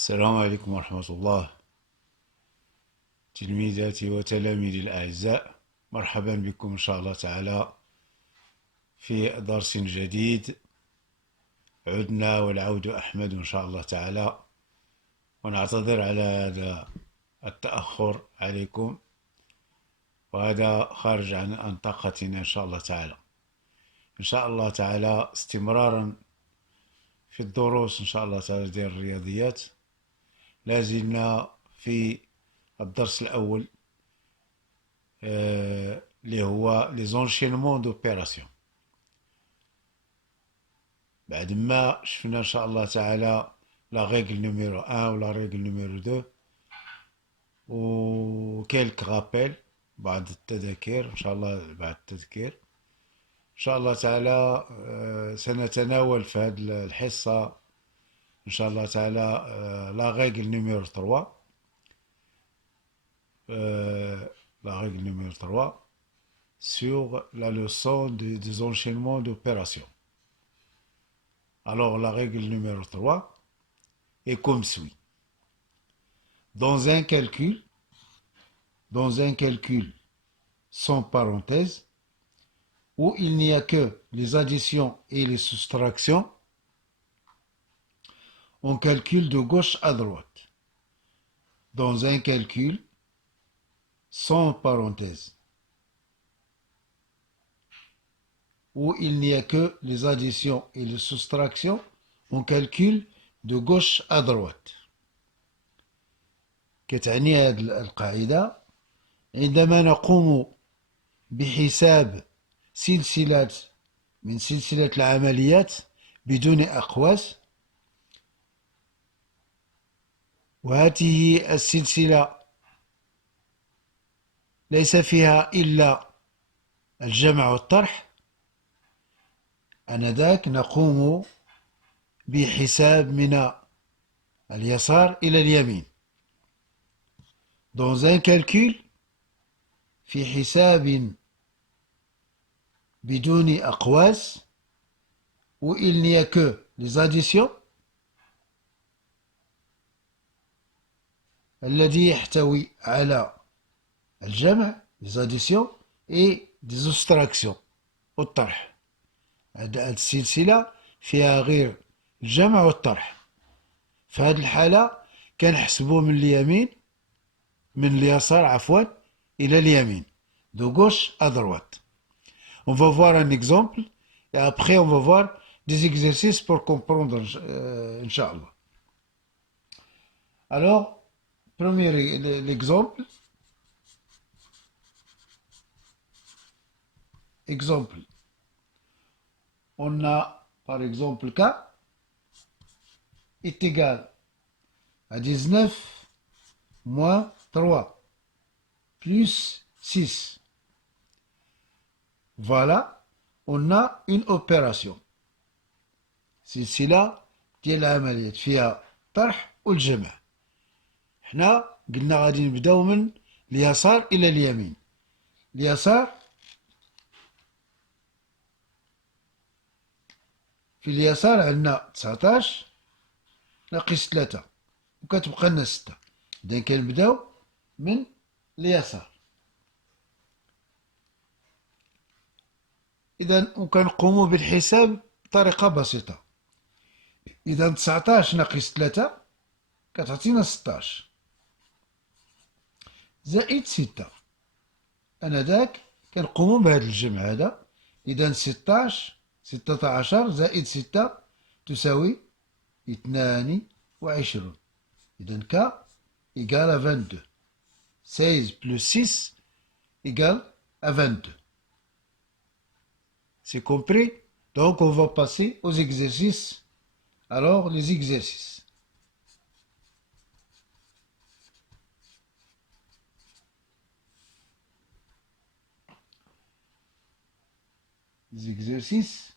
السلام عليكم ورحمة الله. تلميذاتي وتلاميذي الأعزاء، مرحبا بكم إن شاء الله تعالى في درس جديد. عدنا والعود أحمد إن شاء الله تعالى، ونعتذر على هذا التأخر عليكم، وهذا خارج عن طاقتنا إن شاء الله تعالى. إن شاء الله تعالى استمرارا في الدروس إن شاء الله تعالى ديال الرياضيات. لازلنا في الدرس الأول اللي هو لي زونشينمون دوبيراسيون. بعد ما شفنا إن شاء الله تعالى لا ريغل نيميرو 1 ولا ريغل نيميرو 2 و كيلك رابيل، بعض التذاكير إن شاء الله. بعد التذكير إن شاء الله تعالى سنتناول في هذه الحصة إن شاء الله تعالى لا ريغل نيميرو 3. La règle numéro 3 sur la leçon des enchaînements d'opérations. Alors la règle numéro 3 est comme suit. Dans un calcul sans parenthèse, où il n'y a que les additions et les soustractions, on calcule de gauche à droite. Dans un calcul sans parenthèse, où il n'y a que les additions et les soustractions, on calcule de gauche à droite. كتعني هذه القاعدة عندما نقوم بحساب سلسلة من سلسلة العمليات بدون أقواس، وهذه السلسلة ليس فيها إلا الجمع والطرح، آنذاك نقوم بحساب من اليسار إلى اليمين. Dans un calcul في حساب بدون أقواس où il n'y a que les additions الذي يحتوي على الجمع les additions et des soustractions والطرح. هذه السلسلة فيها غير الجمع والطرح. في هذه الحالة كنحسبوا من اليسار عفوا إلى اليمين. De gauche à droite. On va voir un exemple et après on va voir des exercices pour comprendre Inch'Allah. Alors, premier l'exemple. Exemple. On a par exemple K est égal à 19 moins 3 plus 6. Voilà, on a une opération. سلسلة ديال العمليات فيها طرح والجمع. حنا قلنا غادي نبداو من اليسار إلى اليمين. اليسار في اليسار عندنا 19 ناقص 3 وكتبقى لنا 6. إذا كنبداو من اليسار. إذا وكنقوموا بالحساب بطريقة بسيطة. إذا 19 ناقص 3 كتعطينا 16 زائد 6. آنذاك كنقوموا بهذا الجمع هذا. إذا 16 زائد 6 تساوي 22. إذا K égale à 22. 16 plus 6 égale à 22. C'est compris? Donc on va passer aux exercices. Alors les exercices. Les exercices.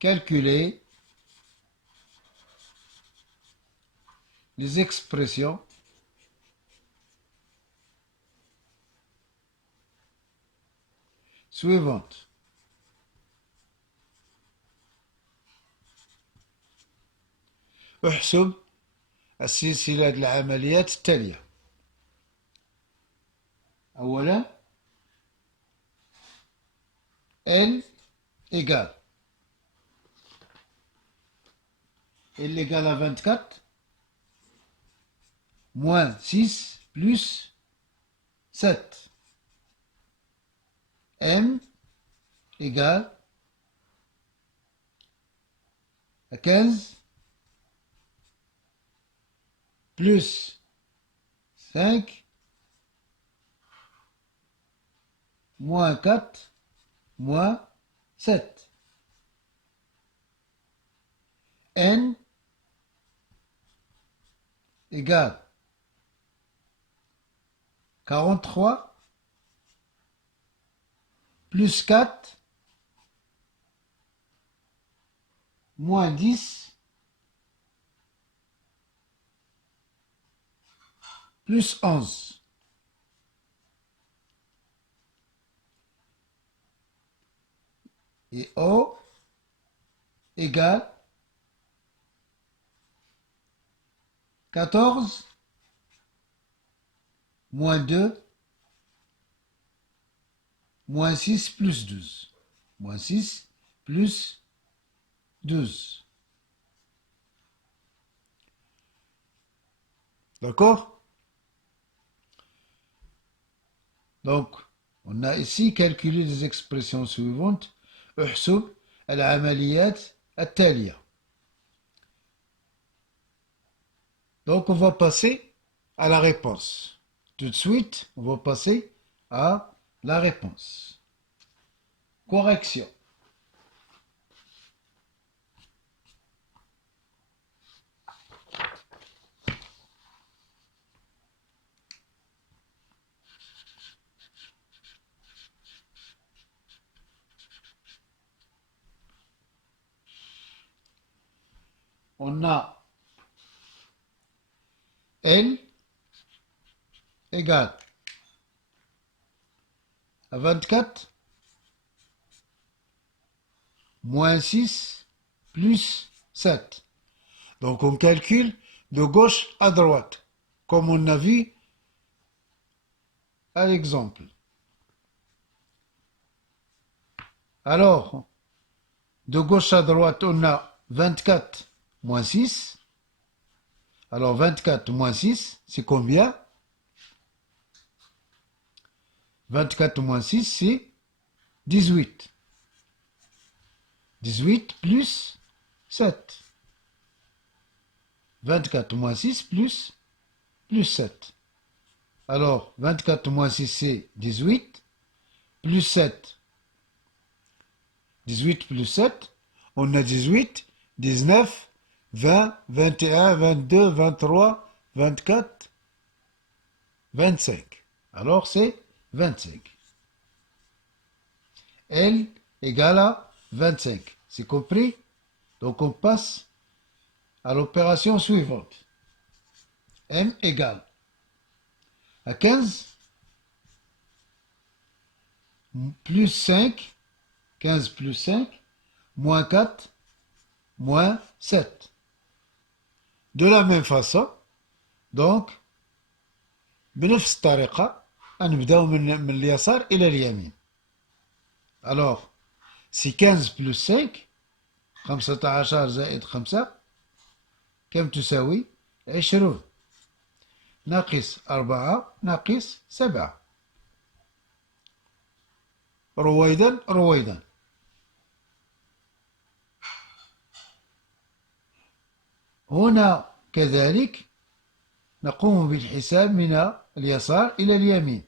Calculer les expressions suivantes. احسب السلسلة العمليات التالية. أولا L égale à 24 moins 6 plus 7. M égale à 15 plus 5 moins 4 moins 7. N égale 43 plus 4 moins 10 plus 11. Et O égale 14 moins 2 moins 6 plus 12. Moins 6 plus 12. D'accord? Donc, on a ici calculé les expressions suivantes. احسب العمليات التالية. Donc, on va passer à la réponse. Tout de suite, on va passer à la réponse. Correction. On a L égale à 24 moins 6 plus 7. Donc on calcule de gauche à droite, comme on a vu à l'exemple. Alors, de gauche à droite, on a 24 moins 6. Alors 24 moins 6, c'est combien? 24 moins 6, c'est 18. 18 plus 7. 24 moins 6 plus 7. Alors 24 moins 6, c'est 18. Plus 7. 18 plus 7, on a 18, 19, 20, 21, 22, 23, 24, 25. Alors c'est 25. L égale à 25. C'est compris? Donc on passe à l'opération suivante. M égale à 15 plus 5, 15 plus 5, moins 4, moins 7. De la même façon, donc, بنفس الطريقة نبدأ من اليسار إلى اليمين. Alors, si 15 plus 5, 15 زائد 5 كم تساوي 20 ناقص 4 ناقص 7. رويدا رويدا. هنا كذلك نقوم بالحساب من اليسار إلى اليمين.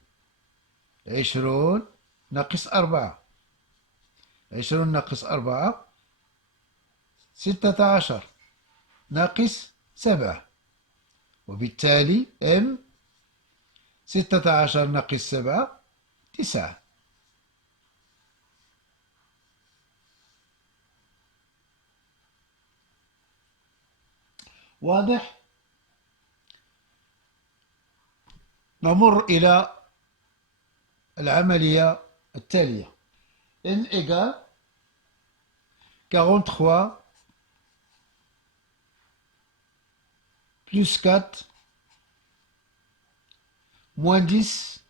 20 ناقص 4. 20 ناقص 4 16 ناقص 7. وبالتالي M 16 ناقص 7 9. واضح؟ نمر إلى العملية التالية. N égale 43 plus 4, moins 10,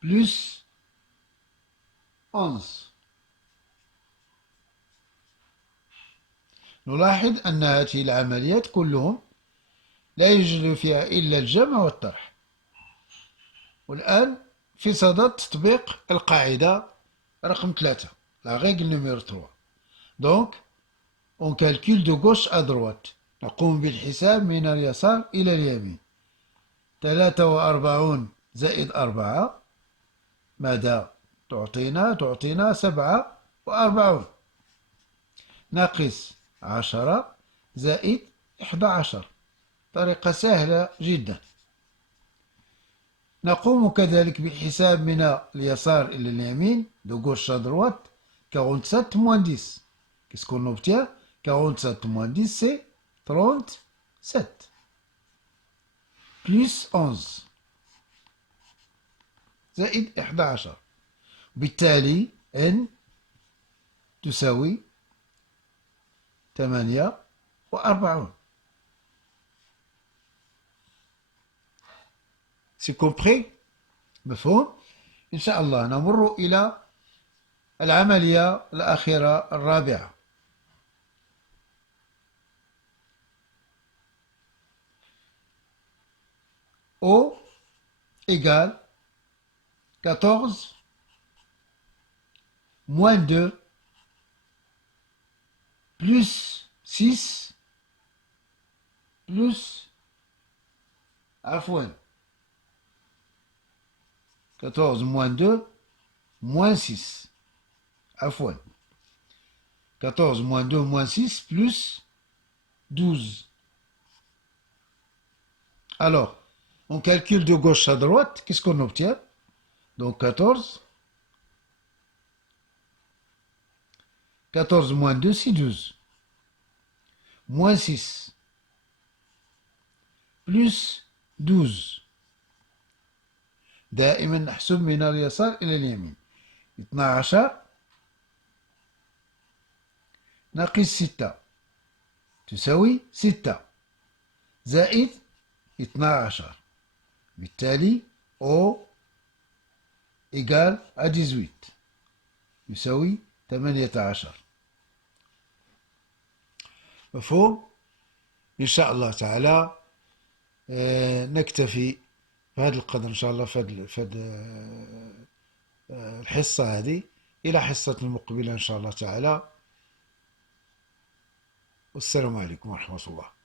plus 11. نلاحظ أن هذه العمليات كلهم لا يوجد فيها إلا الجمع والطرح. والآن في صدد تطبيق القاعدة رقم 3، la règle numéro 3. Donc, on calcule de gauche à droite. نقوم بالحساب من اليسار إلى اليمين. 43 زائد 4 ماذا تعطينا؟ تعطينا 47 ناقص 10 زائد 11. طريقة سهلة جدا. نقوم كذلك بالحساب من اليسار إلى اليمين de gauche à droite. 47 moins 10. Qu'est-ce qu'on obtient? 47 moins 10 c'est 37 plus 11 زائد 11. بالتالي n تساوي 48. C'est compris؟ مفهوم؟ إن شاء الله نمر إلى العملية الأخيرة الرابعة. O égale 14 moins 2 plus 6 plus عفوا 14 moins 2 moins 6 عفوا 14 moins 2 moins 6 plus 12. Alors, on calcule de gauche à droite, qu'est-ce qu'on obtient? Donc 14 moins 2 c'est 12 moins 6 plus 12. دائما نحسب من اليسار إلى اليمين. 12 ناقص 6 تساوي 6 زائد 12. بالتالي O égale à 18 يساوي 18. مفهوم؟ إن شاء الله تعالى نكتفي بهذا القدر إن شاء الله في الحصة هذه. إلى حصة مقبلة إن شاء الله تعالى. والسلام عليكم ورحمة الله.